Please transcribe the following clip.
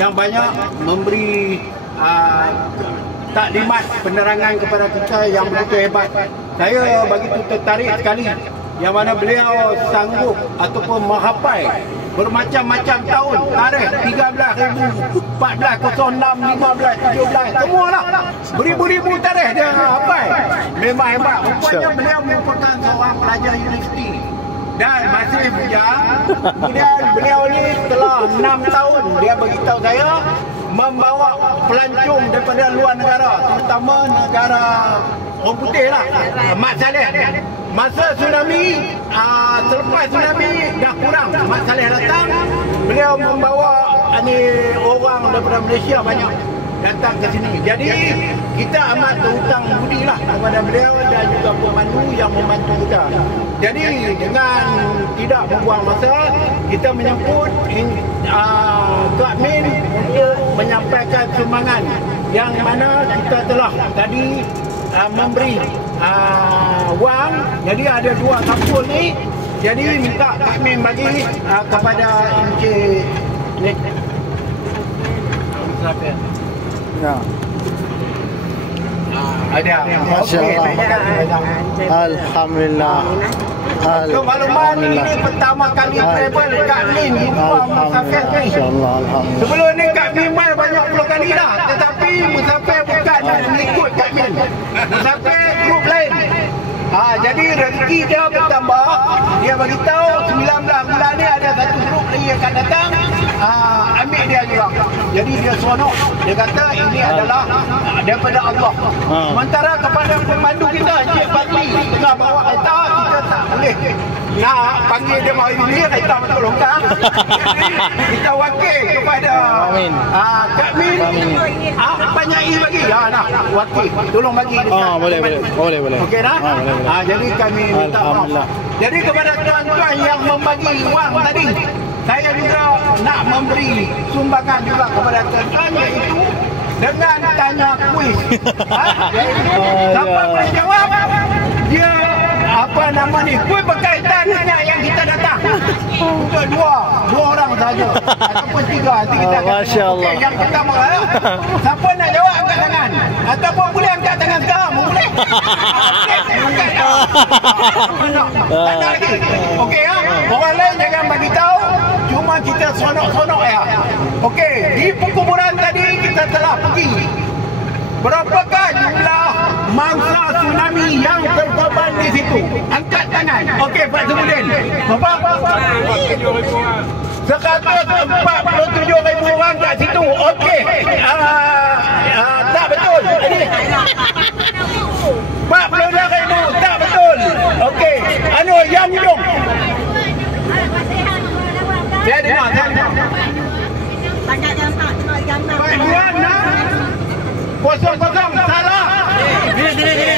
yang banyak memberi taklimat penerangan kepada kita yang begitu hebat. Saya begitu tertarik sekali yang mana beliau sanggup ataupun menghafal bermacam-macam tahun, tarikh 13,000, 14, 06, 15, 17, semualah. Beribu-ribu tarikh dia hafal. Memang hebat. Rupanya beliau merupakan seorang pelajar universiti dan masih bujang. Kemudian beliau ni setelah 6 tahun dia beritahu saya membawa pelancong daripada luar negara, terutama negara orang putih lah, Mat Saleh. Masa tsunami, selepas tsunami dah kurang, Mat Saleh datang, beliau membawa orang daripada Malaysia banyak datang ke sini. Jadi kita amat berhutang budi lah kepada beliau dan juga pemandu yang membantu kita. Jadi dengan tidak membuang masa, kita menyebut Kak Min untuk menyampaikan sumbangan yang mana kita telah tadi memberi wang. Jadi ada 2 kapul ni. Jadi minta Kak Min bagi kepada Encik ni. Ya. Ada. Masya-Allah. Alhamdulillah. Makluman ini pertama kali travel Kak Min jumpa musafir ni. Masya-Allah, alhamdulillah. Sebelum ni Kak Min banyak puluh kali dah, tetapi musafir bukan mengikut Kak Min. Musafir grup lain. Jadi rezeki dia bertambah. Dia beritahu 19 bulan ni ada satu grup lagi yang akan datang, ambil dia juga. Jadi dia seronok. Dia kata ini adalah daripada Allah. Sementara kepada pemandu kita, Encik Fadli, tengah bawa kereta, kita tak boleh nak panggil dia mari ni, kereta betul longkang. Kita wakil kepada Kak Min, Panyai bagi. Nak wakil, tolong bagi dekat. Boleh. Okey dah? Jadi kami minta maaf. Jadi kepada tuan-tuan yang membagi wang tadi, saya juga nak memberi sumbangan juga kepada tuan-tuan, iaitu dengan tanya kuis. Siapa boleh jawab? Dia apa nama ni? Kuis berkaitan dengan yang kita datang. Untuk dua orang saja ataupun 3. Nanti kita akan Masya-Allah. yang pertama, siapa nak jawab angkat tangan ataupun boleh angkat tangan sekarang, boleh. Angkat tak ada lagi. Okey ya. Orang lain jangan bagi tahu, cuma kita seronok-seronok ya. Okey, di perkuburan tadi kita telah pergi. Berapakah jumlah mangsa tsunami yang terkorban di situ? Angkat tangan. Okey, Pak Zubudin. Berapa? 147,000 orang kat situ. Okey. Tak betul. Ini 42,000. Tak betul. Okey. Yang hidung. Saya dengar. Banyak yang tak dengar yang nak. 2-6 salah. Gini.